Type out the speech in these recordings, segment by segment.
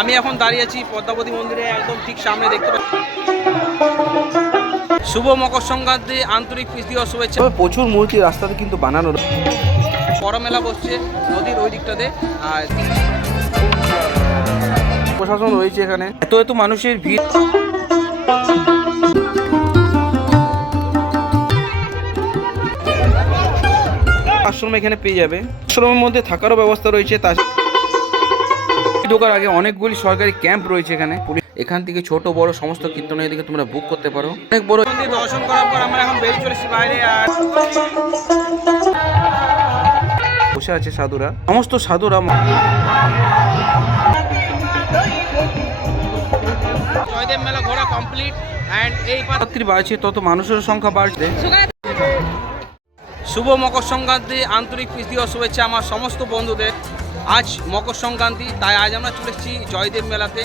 আমি এখন দাঁড়িয়ে আছি পদ্মাবতী মন্দিরে একদম ঠিক সামনে দেখতে পাচ্ছি। শুভ মকর সংক্রান্তি, আন্তরিক প্রীতি ও শুভেচ্ছা। প্রচুর মূর্তি রাস্তাতে কিন্তু বানানো, বড় মেলা বসছে নদীর ওই দিকটাতে। আর প্রশাসন রয়েছে এখানে, এত এত মানুষের ভিড়। আশ্রম এখানে পেয়ে যাবে, আশ্রমের মধ্যে থাকারও ব্যবস্থা রয়েছে। তার ঢোকার আগে অনেকগুলি সরকারি ক্যাম্প রয়েছে এখানে। এখান থেকে ছোট বড় সমস্ত কীর্তনের দিকে তোমরা বুক করতে পারো। অনেক বড় মন্দির দর্শন করার পর আমরা এখন বেরিয়ে চলেছি বাইরে। আর বসে আছে সাধুরা, সমস্ত সাধুরা। জয়দেব মেলা ঘোরা কমপ্লিট। অ্যান্ড এই যাত্রী বাড়ছে তত মানুষের সংখ্যা বাড়ছে। শুভ মকর সংক্রান্তি, আন্তরিক প্রীতি ও শুভেচ্ছা আমার সমস্ত বন্ধুদের। আজ মকর সংক্রান্তি, তাই আজ আমরা চলে এসেছি জয়দেব মেলাতে।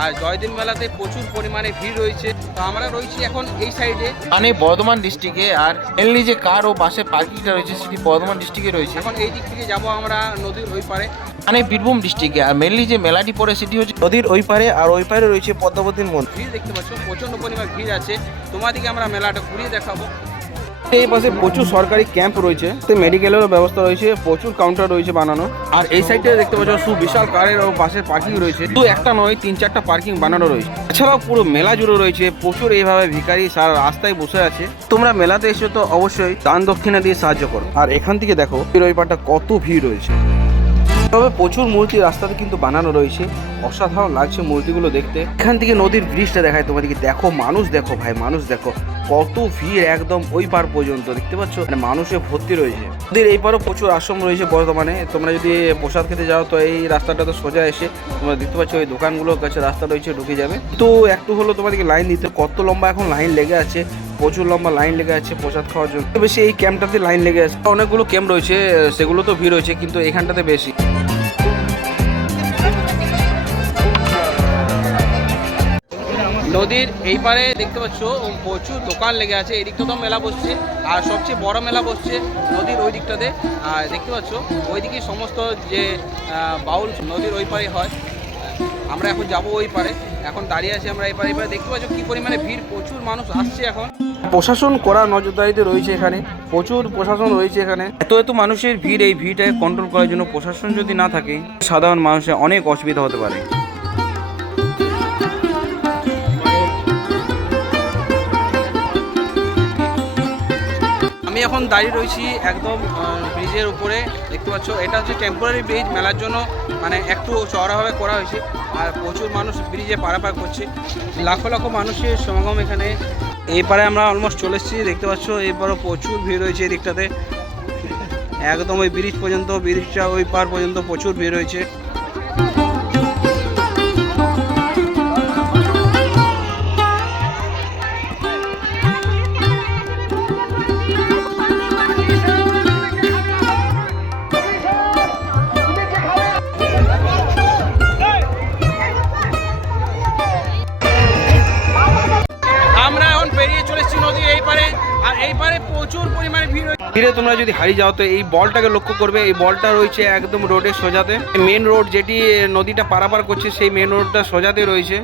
আর জয়দেব মেলাতে প্রচুর পরিমাণে ভিড় রয়েছে। তো আমরা রয়েছি এখন এই সাইডে, মানে বর্ধমান ডিস্ট্রিক্টে। আর মেনলি যে কার ও বাসের পার্কিংটা রয়েছে সেটি বর্ধমান ডিস্ট্রিক্টে রয়েছে। এখন এই দিক থেকে যাব আমরা নদীর ওই পারে, মানে বীরভূম ডিস্ট্রিক্টে। আর মেনলি যে মেলাটি পড়ে সেটি হচ্ছে নদীর ওই পারে, আর ওই পারে রয়েছে পদ্মাবতীর মন্দির। ভিড় দেখতে পাচ্ছ, প্রচণ্ড পরিমাণ ভিড় আছে। তোমাদেরকে আমরা মেলাটা ঘুরিয়ে দেখাবো। এই পাশে প্রচুর সরকারি ক্যাম্প রয়েছে, মেডিকেলেরও ব্যবস্থা রয়েছে, প্রচুর কাউন্টার রয়েছে বানানো। আর এই সাইডে দেখতে পাচ্ছ সুবিশাল কারের ও বাসের পার্কিং রয়েছে। শুধু একটা নয়, 3-4টা পার্কিং বানানো রয়েছে। এছাড়াও পুরো মেলা জুড়ে রয়েছে প্রচুর এইভাবে ভিখারি সারা রাস্তায় বসে আছে। তোমরা মেলাতে এসে তো অবশ্যই দান দক্ষিণা দিয়ে সাহায্য করো। আর এখান থেকে দেখো ওই পারটা কত ভিড় রয়েছে। তবে প্রচুর মূর্তি রাস্তাতে কিন্তু বানানো রয়েছে, অসাধারণ লাগছে মূর্তিগুলো দেখতে। এখান থেকে নদীর ব্রিজটা দেখায় তোমাদেরকে। দেখো মানুষ, দেখো ভাই মানুষ, দেখো কত ভিড় একদম ওই পার পর্যন্ত। দেখতে পাচ্ছ মানে মানুষে ভর্তি রয়েছে। নদীর এই পারও প্রচুর আশ্রম রয়েছে বর্তমানে। তোমরা যদি প্রসাদ খেতে যাও তো এই রাস্তাটা তো সোজা এসে তোমরা দেখতে পাচ্ছ ওই দোকানগুলোর কাছে রাস্তা রয়েছে, ঢুকে যাবে। তো একটু হলো তোমাদেরকে লাইন দিতে, কত লম্বা এখন লাইন লেগে আছে, প্রচুর লম্বা লাইন লেগে আছে প্রসাদ খাওয়ার জন্য। বেশি এই ক্যাম্পটাতে লাইন লেগে আছে। অনেকগুলো ক্যাম্প রয়েছে, সেগুলো তো ভিড় হয়েছে, কিন্তু এখানটাতে বেশি। নদীর এই পারে দেখতে পাচ্ছ প্রচুর দোকান লেগে আছে। এই দিকটা তো মেলা বসছে, আর সবচেয়ে বড় মেলা বসছে নদীর ওই দিকটাতে। আর দেখতে পাচ্ছ ওইদিকে সমস্ত যে বাউল নদীর ওই পারে হয়। আমরা এখন যাব ওই পারে, এখন দাঁড়িয়ে আছি আমরা এই পারে। দেখতে পাচ্ছ কী পরিমাণে ভিড়, প্রচুর মানুষ আসছে এখন। প্রশাসন করা নজরদারিতে রয়েছে এখানে, প্রচুর প্রশাসন রয়েছে এখানে। এত এত মানুষের ভিড়, এই ভিড়টাকে কন্ট্রোল করার জন্য প্রশাসন যদি না থাকে সাধারণ মানুষের অনেক অসুবিধা হতে পারে। আমি এখন দাঁড়িয়ে রয়েছি একদম ব্রিজের উপরে। দেখতে পাচ্ছ এটা হচ্ছে টেম্পোরারি ব্রিজ, মেলার জন্য মানে একটু চওড়াভাবে করা হয়েছে। আর প্রচুর মানুষ ব্রিজে পারাপার করছে, লাখো লাখো মানুষের সমাগম এখানে। এই পারে আমরা অলমোস্ট চলে এসেছি, দেখতে পাচ্ছ এবারও প্রচুর ভিড় রয়েছে এই দিকটাতে। একদম ওই ব্রিজ পর্যন্ত, ব্রিজটা ওই পার পর্যন্ত প্রচুর ভিড় রয়েছে। আমরা এখন বেরিয়ে চলেছি নদীর এই পারে, আর এই পারে প্রচুর পরিমাণে ভিড় রয়েছে। ভিড়ে তোমরা যদি হারিয়ে যাও তো এই বলটাকে লক্ষ্য করবে। এই বলটা রয়েছে একদম রোডের সোজাতে। মেন রোড যেটি নদীটা পারাপার করছে সেই মেন রোডটা সোজাতে রয়েছে।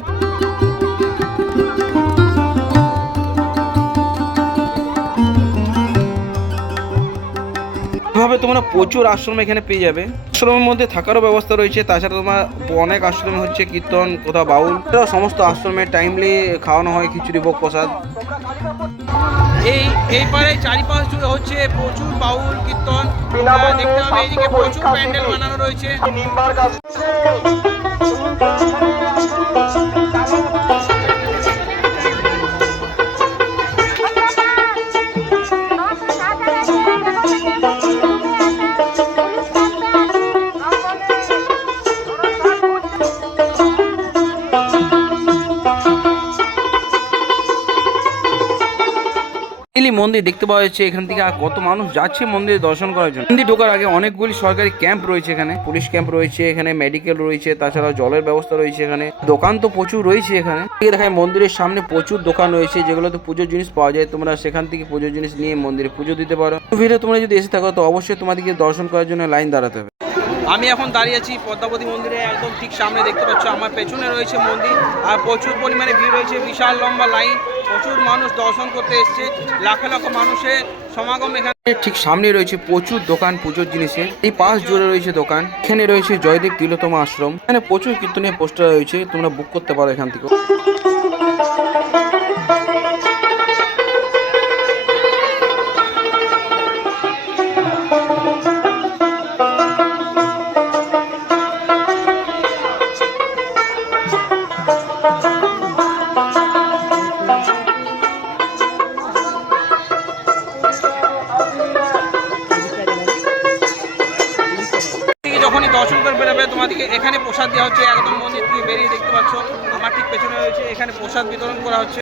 এভাবে তোমরা প্রচুর আশ্রম এখানে পেয়ে যাবে। আশ্রমের মধ্যে থাকারও ব্যবস্থা রয়েছে। তাছাড়া তোমার অনেক আশ্রমে হচ্ছে কীর্তন, কোথাও বাউল, সমস্ত আশ্রমে টাইমলি খাওয়ানো হয় খিচুড়ি ভোগ প্রসাদ। এই পারে চারিপাশ জুড়ে হচ্ছে প্রচুর বাউল কীর্তন দেখতে হবে। এইদিকে প্রচুর প্যান্ডেল বানানো রয়েছে। মন্দির দেখতে পাওয়া যাচ্ছে। এখান থেকে আর কত মানুষ যাচ্ছে মন্দিরে দর্শন করার জন্য। মন্দির ঢোকার আগে অনেকগুলি সরকারি ক্যাম্প রয়েছে এখানে, পুলিশ ক্যাম্প রয়েছে এখানে, মেডিকেল রয়েছে, তাছাড়া জলের ব্যবস্থা রয়েছে এখানে। দোকান তো প্রচুর রয়েছে এখানে। দেখায় মন্দিরের সামনে প্রচুর দোকান রয়েছে যেগুলোতে পুজোর জিনিস পাওয়া যায়। তোমরা সেখান থেকে পুজোর জিনিস নিয়ে মন্দিরে পুজো দিতে পারো। ভিড়ে তোমরা যদি এসে থাকো তো অবশ্যই তোমাদেরকে দর্শন করার জন্য লাইন দাঁড়াতে হবে। আমি এখন দাঁড়িয়ে আছি পদ্মাবতী মন্দিরে একদম ঠিক সামনে, দেখতে পাচ্ছ আমার পেছনে রয়েছে মন্দির আর প্রচুর পরিমাণে ভিড় রয়েছে, বিশাল লম্বা লাইন, প্রচুর মানুষ দর্শন করতে এসছে, লাখ লাখ মানুষের সমাগম এখানে। ঠিক সামনে রয়েছে প্রচুর দোকান পুজোর জিনিসের, এই পাশ জুড়ে রয়েছে দোকান। এখানে রয়েছে জয়দেব তিলোত্তমা আশ্রম, এখানে প্রচুর কীর্তনীয় পোস্টার রয়েছে, তোমরা বুক করতে পারো এখান থেকে। যখনই দর্শন করে বেরোবে তোমাদেরকে এখানে প্রসাদ দেওয়া হচ্ছে, একদম মন্দির থেকে বেরিয়ে দেখতে পাচ্ছ আমার ঠিক পেছনে রয়েছে, এখানে প্রসাদ বিতরণ করা হচ্ছে।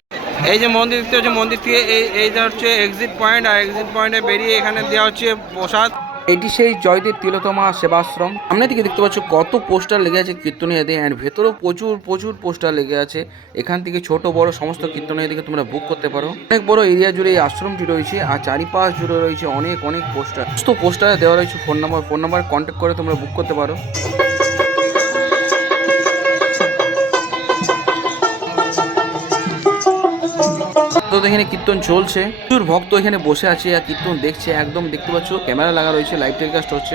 এই যে মন্দির দেখতে হচ্ছে, মন্দির থেকে এইটা হচ্ছে এক্সিট পয়েন্ট, আর এক্সিট পয়েন্টে বেরিয়ে এখানে দেওয়া হচ্ছে প্রসাদ। এটি সেই জয়দেব তিলোত্তমা সেবাশ্রম। সামনের দিকে দেখতে পাচ্ছ কত পোস্টার লেগে আছে কীর্তনীয়দের, অ্যান্ড ভেতরেও প্রচুর প্রচুর পোস্টার লেগে আছে। এখান থেকে ছোট বড় সমস্ত কীর্তনীয়দেরকে তোমরা বুক করতে পারো। অনেক বড় এরিয়া জুড়ে এই আশ্রমটি রয়েছে, আর চারিপাশ জুড়ে রয়েছে অনেক অনেক পোস্টার। সমস্ত পোস্টারে দেওয়া রয়েছে ফোন নাম্বার কন্ট্যাক্ট করে তোমরা বুক করতে পারো। তো এখানে কীর্তন চলছে, প্রচুর ভক্ত এখানে বসে আছে আর কীর্তন দেখছে, একদম দেখতে পাচ্ছ ক্যামেরা লাগা রয়েছে, লাইভ টেলিকাস্ট হচ্ছে।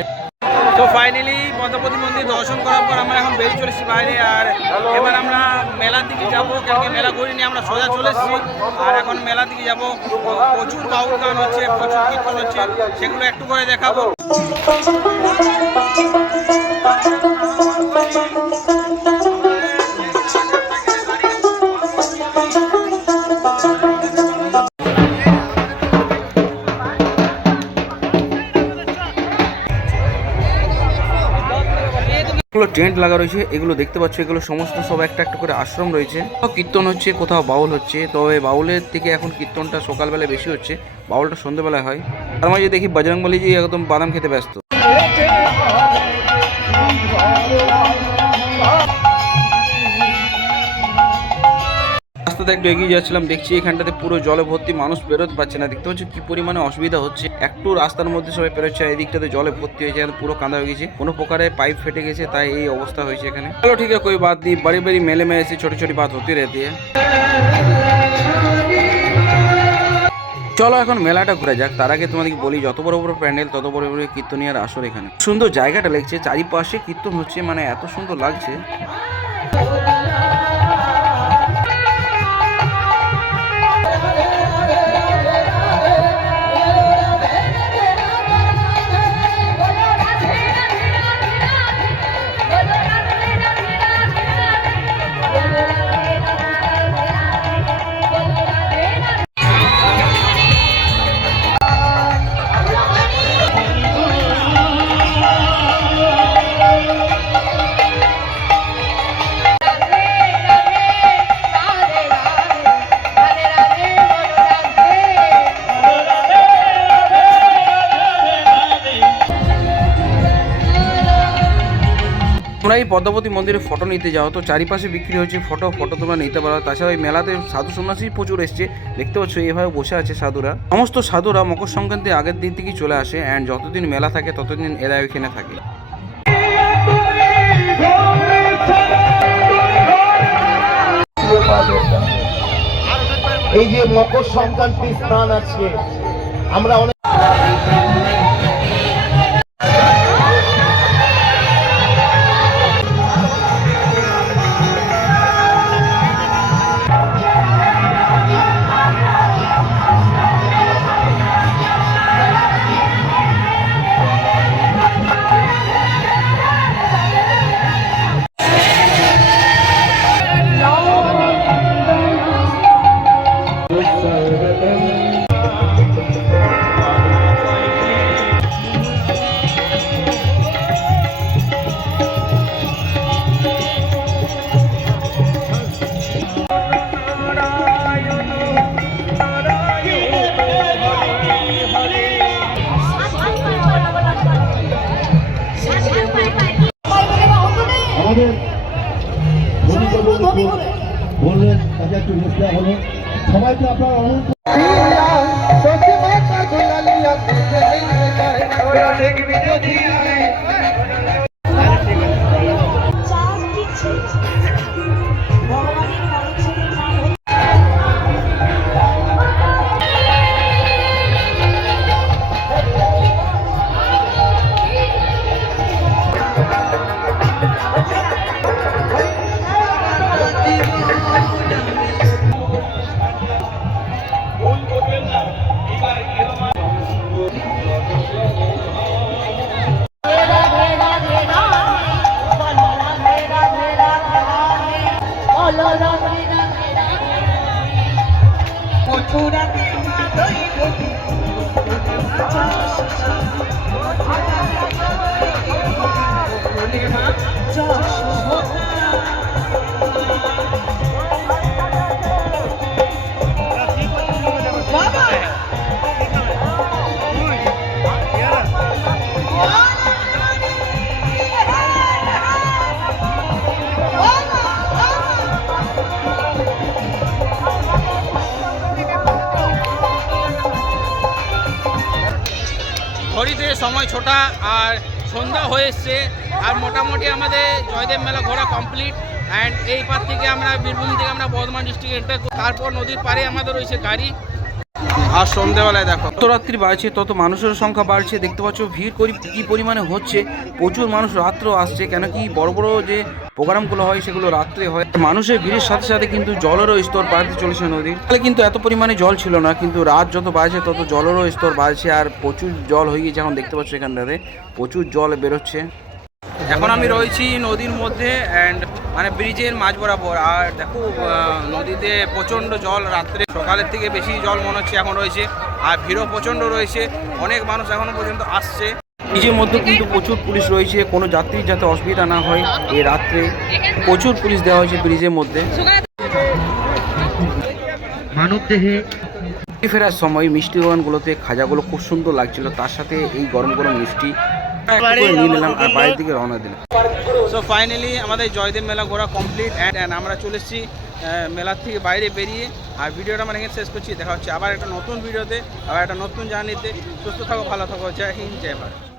তো ফাইনালি পদ্মাবতী মন্দির দর্শন করার পর আমরা এখন বেরিয়ে চলেছি বাইরে, আর এবার আমরা মেলার দিকে যাবো, কেন মেলা ঘুরিনি, আমরা সোজা চলে এসেছি, আর এখন মেলার দিকে যাবো। প্রচুর বাউল গান হচ্ছে, প্রচুর কীর্তন হচ্ছে, সেগুলো একটু করে দেখাবো। এগুলো টেন্ট লাগা রয়েছে, এগুলো দেখতে পাচ্ছ, এগুলো সমস্ত সব একটা একটা করে আশ্রম রয়েছে। কীর্তন হচ্ছে, কোথাও বাউল হচ্ছে, তবে বাউলের থেকে এখন কীর্তনটা সকালবেলায় বেশি হচ্ছে, বাউলটা সন্ধ্যেবেলায় হয়। তার মাঝে দেখি বজরংবলী জি একদম বাদাম খেতে ব্যস্ত। রাস্তাতে একটু এগিয়ে যাচ্ছিলাম, দেখছি এখানটাতে পুরো জলে ভর্তি, মানুষ বেরোতে পারছে না। দেখতে পাচ্ছি কি পরিমাণে অসুবিধা হচ্ছে, একটু রাস্তার মধ্যে সবাই পেরোচ্ছে, এদিকটাতে জলে ভর্তি হয়েছে, পুরো কাঁদা হয়ে গেছে, কোনো প্রকারে পাইপ ফেটে গেছে, তাই এই অবস্থা হয়েছে এখানে। চলো ঠিক আছে, कोई बात नहीं, बड़ी बड़ी मेले में ऐसी छोटी छोटी बात होती रहती है। চলো এখন মেলাটা ঘুরে যাক। তার আগে তোমাদেরকে বলি, যত বড় বড় প্যান্ডেল তত বড় বড় কীর্তনিয়ার আসর এখানে। সুন্দর জায়গাটা লাগছে, চারিপাশে কীর্তন হচ্ছে, মানে এত সুন্দর লাগছে। তোমরা এই পদ্মাবতী মন্দিরে ফটো নিতে যাও, তো চারিপাশে বিক্রি হচ্ছে ফটো তোমরা নিতে পারো। তাছাড়া এই মেলাতে সাধু সন্ন্যাসী প্রচুর এসছে, দেখতে পাচ্ছ এভাবে বসে আছে সাধুরা। সমস্ত সাধুরা মকর সংক্রান্তির আগের দিন থেকেই চলে আসে, অ্যান্ড যতদিন মেলা থাকে ততদিন এরা এখানে থাকে। এই যে মকর সংক্রান্তি স্নান আছে, আমরা অনেক বললেন তাকে একটু বুঝতে হলো, সবাইকে আপনার অনুরোধ ভগবানের পরচ্ছদের নাম হচ্ছে ঘড়িতে সময় ছোটা আর সন্ধ্যা হয়ে এসছে আর মোটামুটি আমাদের জয়দেব মেলা ঘোরা কমপ্লিট। অ্যান্ড এই পার থেকে আমরা বীরভূম থেকে আমরা বর্ধমান ডিস্ট্রিক্ট এন্টার করি, তারপর নদীর পাড়ে আমাদের রয়েছে গাড়ি। আর সন্ধ্যেবেলায় দেখো যত রাত্রি বাড়ছে তত মানুষের সংখ্যা বাড়ছে, দেখতে পাচ্ছ ভিড় কী পরিমাণে হচ্ছে। প্রচুর মানুষ রাত্রেও আসছে, কেন কি বড় বড় যে প্রোগ্রামগুলো হয় সেগুলো রাত্রে হয়। মানুষের ভিড়ের সাথে সাথে কিন্তু জলেরও স্তর বাড়তে চলেছে নদীর। তাহলে কিন্তু এত পরিমাণে জল ছিল না, কিন্তু রাত যত বাড়ছে তত জলেরও স্তর বাড়ছে আর প্রচুর জল হয়ে গিয়েছে। এখন দেখতে পাচ্ছ এখানটাতে প্রচুর জল বেরোচ্ছে। এখন আমি রয়েছি নদীর মধ্যে অ্যান্ড মানে ব্রিজের মাঝ বরাবর। আর দেখো নদীতে প্রচণ্ড জল, রাত্রে সকালের থেকে বেশি জল মনে হচ্ছে এখন রয়েছে। আর ভিড়ও প্রচণ্ড রয়েছে, অনেক মানুষ এখনো পর্যন্ত আসছে। ব্রিজের মধ্যে কিন্তু প্রচুর পুলিশ রয়েছে, কোনো যাত্রীর যাতে অসুবিধা না হয় এই রাত্রে প্রচুর পুলিশ দেওয়া হয়েছে ব্রিজের মধ্যে। মানবদেহে ফেরার সময় মিষ্টি দোকানগুলোতে খাজাগুলো খুব সুন্দর লাগছিল, তার সাথে এই গরম গরম মিষ্টি নিয়ে নিলাম আর বাইরের দিকে রওনা দিলাম। সো ফাইনালি আমাদের জয়দেব মেলা ঘোরা কমপ্লিট অ্যান্ড আমরা চলে এসেছি মেলার থেকে বাইরে বেরিয়ে। আর ভিডিওটা আমরা এখানে শেষ করছি, দেখা হচ্ছে আবার একটা নতুন ভিডিওতে, আবার একটা নতুন জার্নিতে। সুস্থ থাকো, ভালো থাকো, জয় হিন্দ, জয় ভারত।